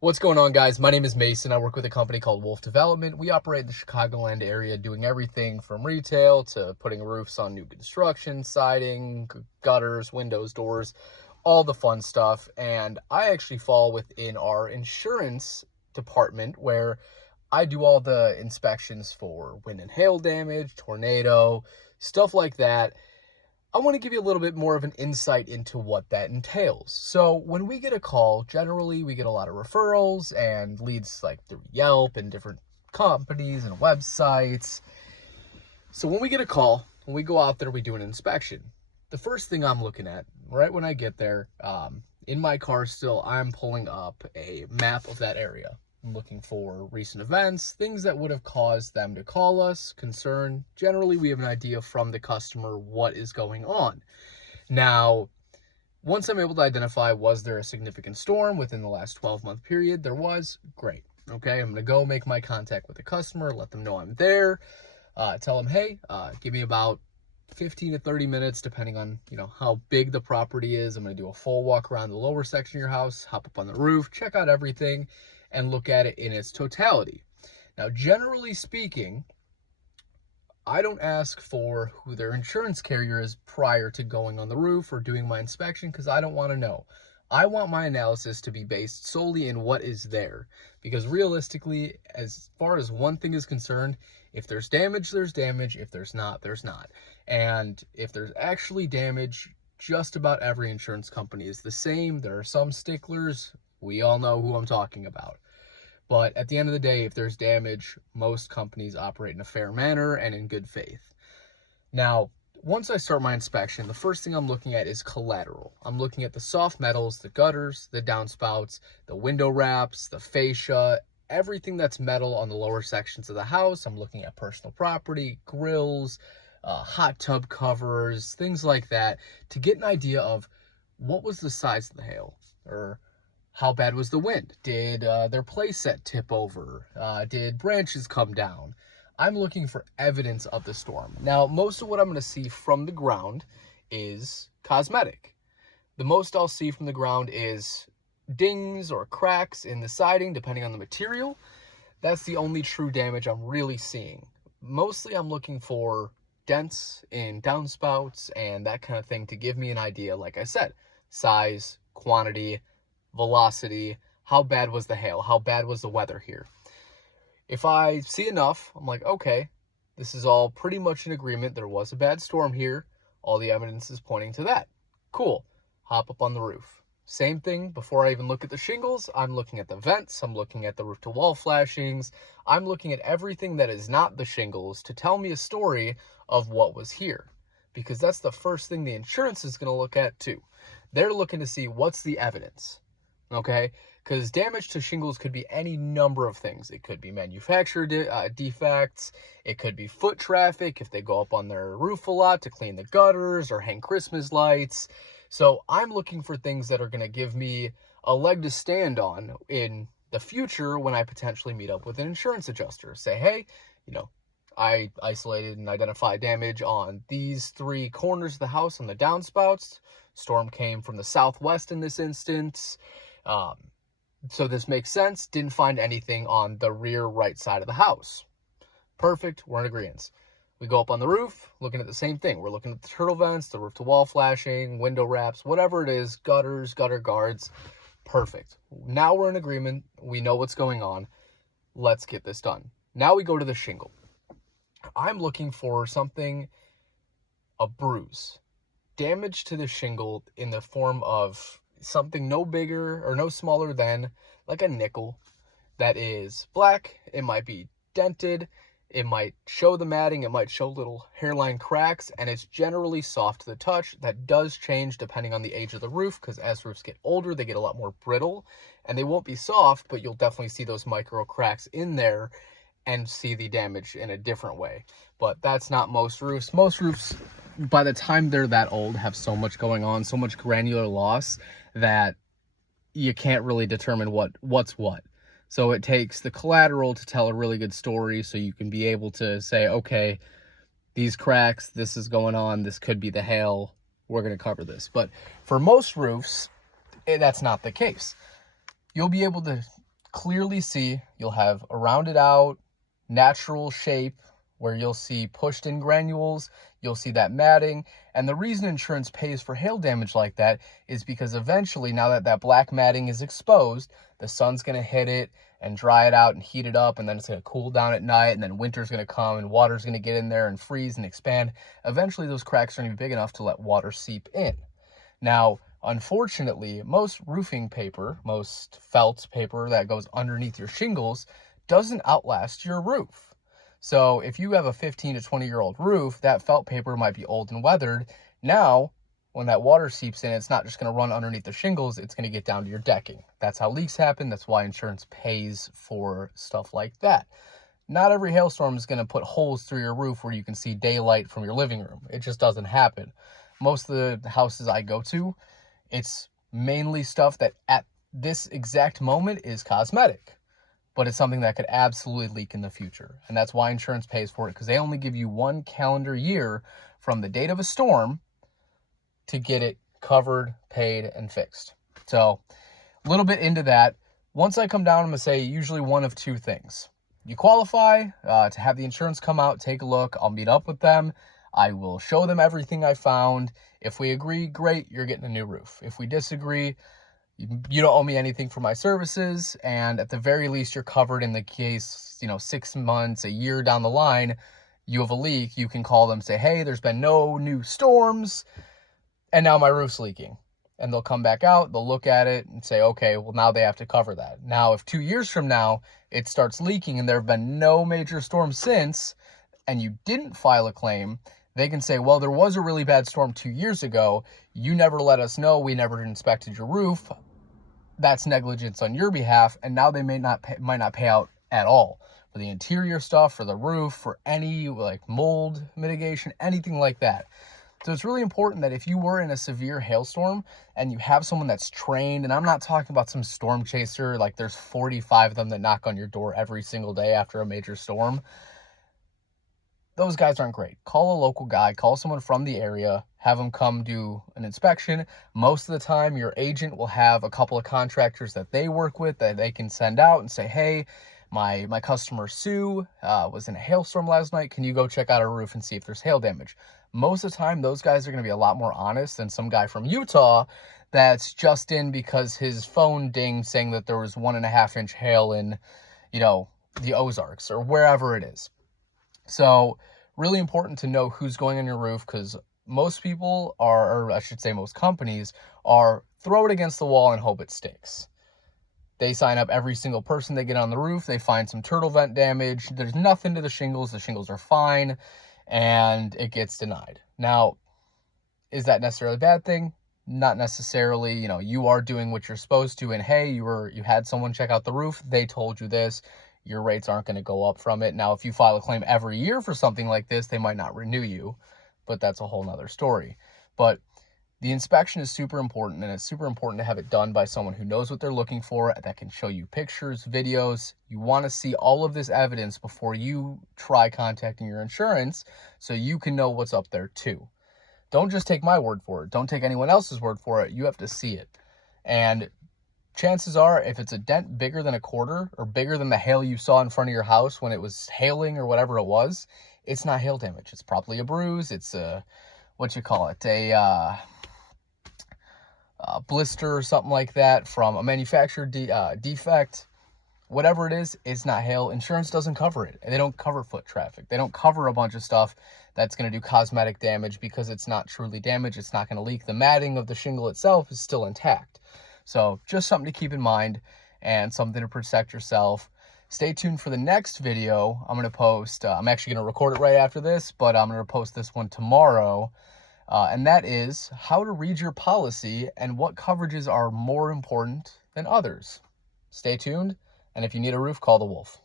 What's going on, guys? My name is Mason. I work with a company called Wolf Development. We operate in the Chicagoland area doing everything from retail to putting roofs on new construction, siding, gutters, windows, doors, all the fun stuff. And I actually fall within our insurance department where I do all the inspections for wind and hail damage, tornado, stuff like that. I want to give you a little bit more of an insight into what that entails. So when we get a call, generally we get a lot of referrals and leads like through Yelp and different companies and websites. So when we get a call, when we go out there, we do an inspection. The first thing I'm looking at right when I get there, in my car still, I'm pulling up a map of that area. I'm looking for recent events, things that would have caused them to call us, concern. Generally, we have an idea from the customer what is going on. Now, once I'm able to identify, was there a significant storm within the last 12-month period? There was. Great. Okay, I'm going to go make my contact with the customer, let them know I'm there, tell them, hey, give me about 15 to 30 minutes, depending on, how big the property is. I'm going to do a full walk around the lower section of your house, hop up on the roof, check out everything, and look at it in its totality. Now, generally speaking, I don't ask for who their insurance carrier is prior to going on the roof or doing my inspection because I don't want to know. I want my analysis to be based solely in what is there, because realistically, as far as one thing is concerned, if there's damage, there's damage. If there's not, there's not. And if there's actually damage, just about every insurance company is the same. There are some sticklers. We all know who I'm talking about. But at the end of the day, if there's damage, most companies operate in a fair manner and in good faith. Now, once I start my inspection, the first thing I'm looking at is collateral. I'm looking at the soft metals, the gutters, the downspouts, the window wraps, the fascia, everything that's metal on the lower sections of the house. I'm looking at personal property, grills, hot tub covers, things like that, to get an idea of what was the size of the hail, or how bad was the wind? Did their playset tip over? Did branches come down? I'm looking for evidence of the storm. Now, most of what I'm going to see from the ground is cosmetic. The most I'll see from the ground is dings or cracks in the siding, depending on the material. That's the only true damage I'm really seeing. Mostly I'm looking for dents in downspouts and that kind of thing to give me an idea, like I said, size, quantity, velocity, how bad was the hail, how bad was the weather here. If I see enough, I'm like, okay, this is all pretty much in agreement. There was a bad storm here. All the evidence is pointing to that. Cool. Hop up on the roof. Same thing, before I even look at the shingles, I'm looking at the vents, I'm looking at the roof to wall flashings, I'm looking at everything that is not the shingles to tell me a story of what was here. Because that's the first thing the insurance is going to look at too. They're looking to see what's the evidence. Okay, because damage to shingles could be any number of things. It could be manufacturer defects. It could be foot traffic if they go up on their roof a lot to clean the gutters or hang Christmas lights. So I'm looking for things that are going to give me a leg to stand on in the future when I potentially meet up with an insurance adjuster. Say, hey, I isolated and identified damage on these 3 corners of the house on the downspouts. Storm came from the southwest in this instance. So this makes sense. Didn't find anything on the rear right side of the house. Perfect. We're in agreement. We go up on the roof, looking at the same thing. We're looking at the turtle vents, the roof to wall flashing, window wraps, whatever it is, gutters, gutter guards. Perfect. Now we're in agreement. We know what's going on. Let's get this done. Now we go to the shingle. I'm looking for something, a bruise. Damage to the shingle in the form of something no bigger or no smaller than like a nickel that is black. It might be dented. It might show the matting. It might show little hairline cracks, and it's generally soft to the touch. That does change depending on the age of the roof, because as roofs get older, they get a lot more brittle, and they won't be soft, but you'll definitely see those micro cracks in there and see the damage in a different way. But that's not most roofs. Most roofs, by the time they're that old, have so much going on, so much granular loss that you can't really determine what's what. So it takes the collateral to tell a really good story, so you can be able to say, okay, these cracks, this is going on, this could be the hail, we're going to cover this. But for most roofs, that's not the case. You'll be able to clearly see you'll have a rounded out, natural shape where you'll see pushed in granules, you'll see that matting. And the reason insurance pays for hail damage like that is because eventually, now that that black matting is exposed, the sun's going to hit it and dry it out and heat it up, and then it's going to cool down at night, and then winter's going to come and water's going to get in there and freeze and expand. Eventually those cracks are going to be big enough to let water seep in. Now, unfortunately, most roofing paper, most felt paper that goes underneath your shingles doesn't outlast your roof. So if you have a 15 to 20-year-old roof, that felt paper might be old and weathered. Now, when that water seeps in, it's not just going to run underneath the shingles, it's going to get down to your decking. That's how leaks happen. That's why insurance pays for stuff like that. Not every hailstorm is going to put holes through your roof where you can see daylight from your living room. It just doesn't happen. Most of the houses I go to, it's mainly stuff that at this exact moment is cosmetic, but it's something that could absolutely leak in the future. And that's why insurance pays for it, because they only give you 1 calendar year from the date of a storm to get it covered, paid, and fixed. So a little bit into that. Once I come down, I'm going to say usually one of two things. You qualify to have the insurance come out, take a look. I'll meet up with them. I will show them everything I found. If we agree, great, you're getting a new roof. If we disagree, you don't owe me anything for my services, and at the very least, you're covered in the case, 6 months, a year down the line, you have a leak. You can call them, say, hey, there's been no new storms, and now my roof's leaking. And they'll come back out, they'll look at it and say, okay, well, now they have to cover that. Now, if 2 years from now it starts leaking and there have been no major storms since, and you didn't file a claim, they can say, well, there was a really bad storm 2 years ago. You never let us know. We never inspected your roof. That's negligence on your behalf. And now they might not pay out at all for the interior stuff, for the roof, for any like mold mitigation, anything like that. So it's really important that if you were in a severe hailstorm and you have someone that's trained, and I'm not talking about some storm chaser, like there's 45 of them that knock on your door every single day after a major storm. Those guys aren't great. Call a local guy, call someone from the area, have them come do an inspection. Most of the time, your agent will have a couple of contractors that they work with that they can send out and say, hey, my customer Sue was in a hailstorm last night. Can you go check out our roof and see if there's hail damage? Most of the time, those guys are going to be a lot more honest than some guy from Utah that's just in because his phone dinged saying that there was 1.5-inch hail in, the Ozarks or wherever it is. So really important to know who's going on your roof, because most people are, or I should say most companies are, throw it against the wall and hope it sticks. They sign up every single person they get on the roof. They find some turtle vent damage. There's nothing to the shingles. The shingles are fine, and it gets denied. Now, is that necessarily a bad thing? Not necessarily. You are doing what you're supposed to, and hey, you had someone check out the roof. They told you this. Your rates aren't going to go up from it. Now, if you file a claim every year for something like this, they might not renew you, but that's a whole nother story. But the inspection is super important, and it's super important to have it done by someone who knows what they're looking for, that can show you pictures, videos. You want to see all of this evidence before you try contacting your insurance so you can know what's up there too. Don't just take my word for it. Don't take anyone else's word for it. You have to see it. And chances are, if it's a dent bigger than a quarter or bigger than the hail you saw in front of your house when it was hailing or whatever it was, it's not hail damage. It's probably a bruise. It's a blister or something like that from a manufacturer defect. Whatever it is, it's not hail. Insurance doesn't cover it. And they don't cover foot traffic. They don't cover a bunch of stuff that's going to do cosmetic damage because it's not truly damage. It's not going to leak. The matting of the shingle itself is still intact. So just something to keep in mind and something to protect yourself. Stay tuned for the next video I'm going to post. I'm actually going to record it right after this, but I'm going to post this one tomorrow. And that is how to read your policy and what coverages are more important than others. Stay tuned. And if you need a roof, call the Wolf.